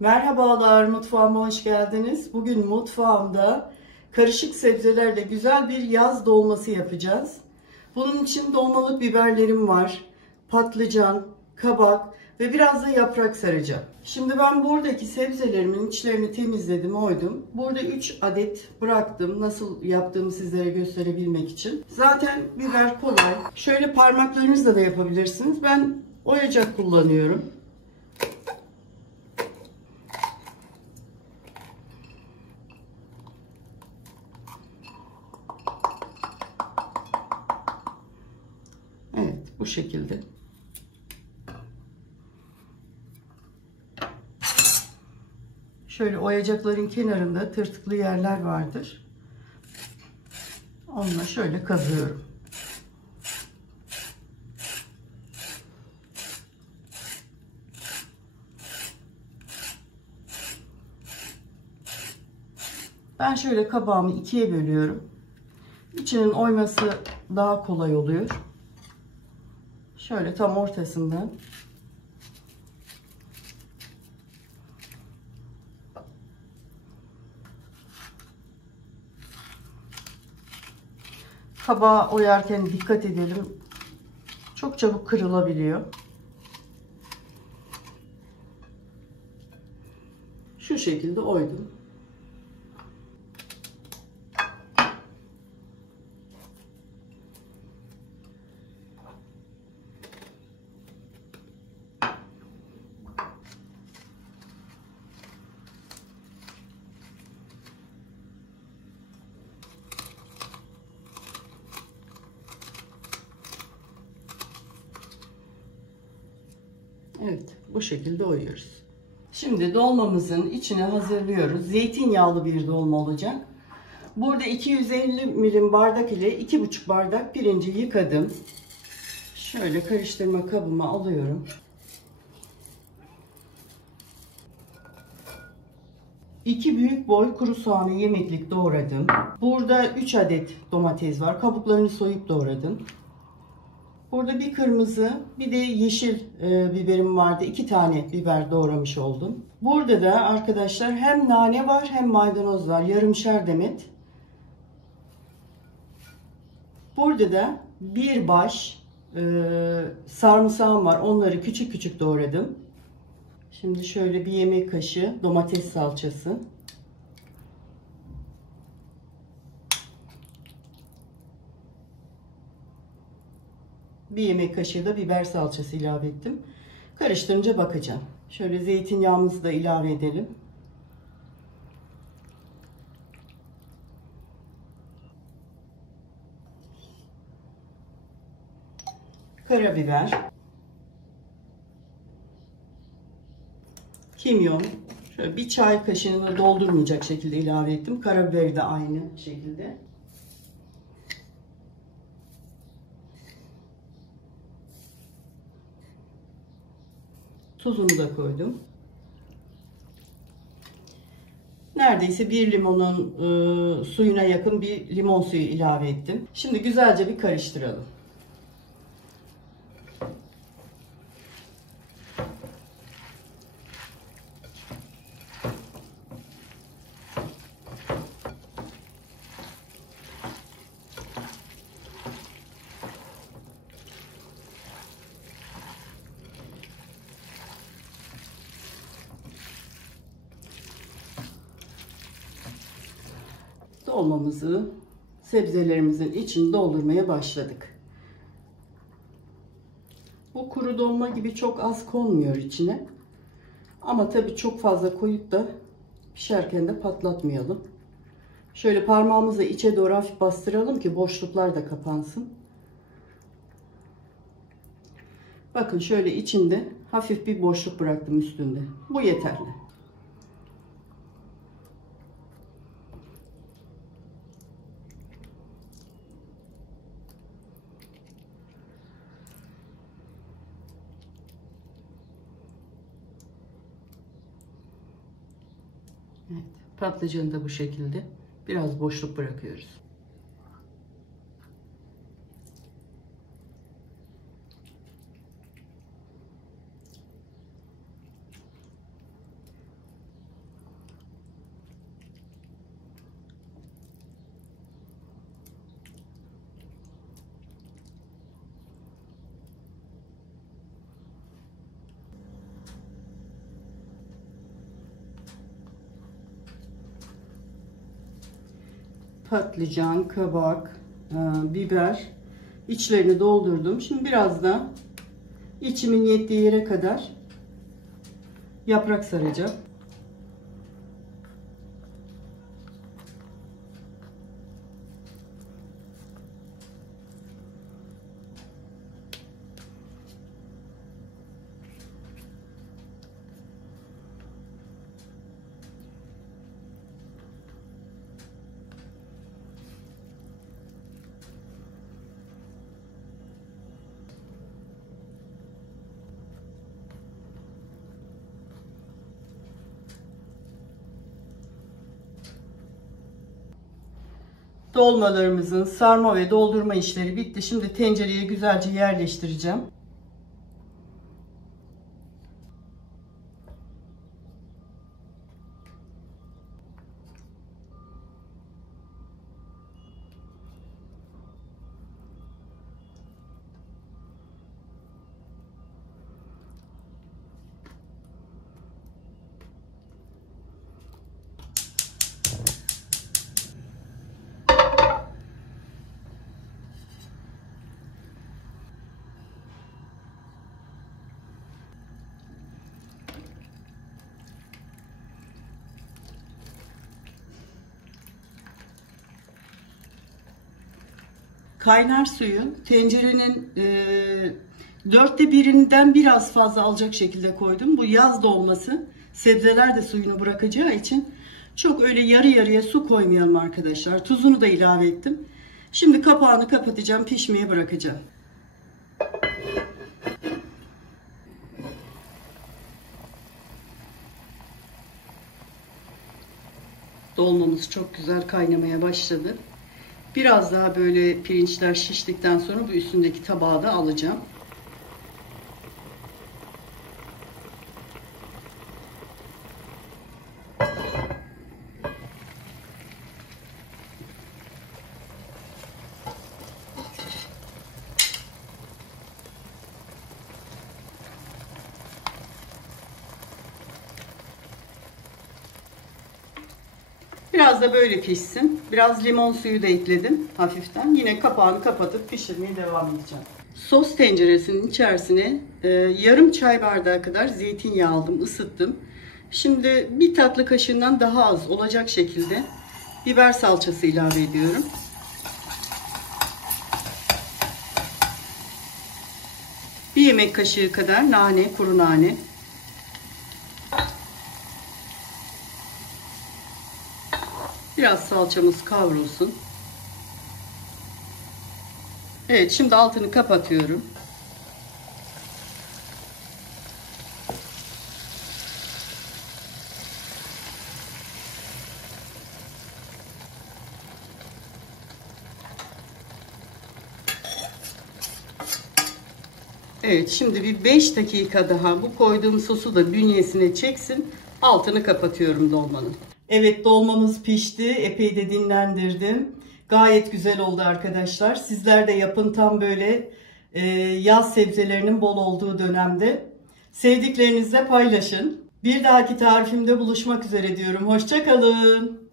Merhabalar, mutfağıma hoş geldiniz. Bugün mutfağımda karışık sebzelerle güzel bir yaz dolması yapacağız. Bunun için dolmalık biberlerim var, patlıcan, kabak ve biraz da yaprak saracağım. Şimdi ben buradaki sebzelerimin içlerini temizledim, oydum. Burada 3 adet bıraktım, nasıl yaptığımı sizlere gösterebilmek için. Zaten biber kolay. Şöyle parmaklarınızla da yapabilirsiniz. Ben oyacak kullanıyorum. Evet, bu şekilde. Şöyle oyacakların kenarında tırtıklı yerler vardır. Onunla şöyle kazıyorum. Ben şöyle kabağımı ikiye bölüyorum. İçinin oyması daha kolay oluyor. Şöyle tam ortasından. Kabağı oyarken dikkat edelim. Çok çabuk kırılabiliyor. Şu şekilde oydum. Evet, bu şekilde oyuyoruz. Şimdi dolmamızın içine hazırlıyoruz. Zeytinyağlı bir dolma olacak. Burada 250 milim bardak ile 2,5 bardak pirinci yıkadım. Şöyle karıştırma kabıma alıyorum. 2 büyük boy kuru soğanı yemeklik doğradım. Burada 3 adet domates var. Kabuklarını soyup doğradım. Burada bir kırmızı, bir de yeşil biberim vardı. 2 tane biber doğramış oldum. Burada da arkadaşlar hem nane var hem maydanoz var. Yarımşar demet. Burada da bir baş sarımsağım var. Onları küçük küçük doğradım. Şimdi şöyle bir yemek kaşığı domates salçası. Bir yemek kaşığı da biber salçası ilave ettim. Karıştırınca bakacağım. Şöyle zeytinyağımızı da ilave edelim. Karabiber. Kimyon. Şöyle bir çay kaşığını doldurmayacak şekilde ilave ettim. Karabiberi de aynı şekilde. Tuzunu da koydum. Neredeyse bir limonun suyuna yakın bir limon suyu ilave ettim. Şimdi güzelce bir karıştıralım. Dolmamızı sebzelerimizin içini doldurmaya başladık. Bu kuru dolma gibi çok az konmuyor içine. Ama tabii çok fazla koyup da pişerken de patlatmayalım. Şöyle parmağımızla içe doğru hafif bastıralım ki boşluklar da kapansın. Bakın şöyle içinde hafif bir boşluk bıraktım üstünde. Bu yeterli. Evet, patlıcanı da bu şekilde biraz boşluk bırakıyoruz. patlıcan, kabak, biber içlerini doldurdum. Şimdi biraz da içimin yettiği yere kadar yaprak saracağım. Dolmalarımızın sarma ve doldurma işleri bitti. Şimdi tencereye güzelce yerleştireceğim. Kaynar suyu tencerenin 1/4'ünden biraz fazla alacak şekilde koydum. Bu yaz dolması, sebzeler de suyunu bırakacağı için çok öyle yarı yarıya su koymayalım arkadaşlar. Tuzunu da ilave ettim. Şimdi kapağını kapatacağım, pişmeye bırakacağım. Dolmamız çok güzel kaynamaya başladı. Biraz daha böyle pirinçler şiştikten sonra bu üstündeki tabağı da alacağım. Biraz da böyle pişsin. Biraz limon suyu da ekledim hafiften. Yine kapağını kapatıp pişirmeye devam edeceğim. Sos tenceresinin içerisine yarım çay bardağı kadar zeytinyağı aldım, ısıttım. Şimdi bir tatlı kaşığından daha az olacak şekilde biber salçası ilave ediyorum. Bir yemek kaşığı kadar nane, kuru nane. Biraz salçamız kavrulsun. Evet, şimdi altını kapatıyorum. Evet, şimdi bir 5 dakika daha bu koyduğum sosu da bünyesine çeksin. Altını kapatıyorum dolmanın. Evet, dolmamız pişti. Epey de dinlendirdim. Gayet güzel oldu arkadaşlar. Sizler de yapın, tam böyle yaz sebzelerinin bol olduğu dönemde. Sevdiklerinizle paylaşın. Bir dahaki tarifimde buluşmak üzere diyorum. Hoşça kalın.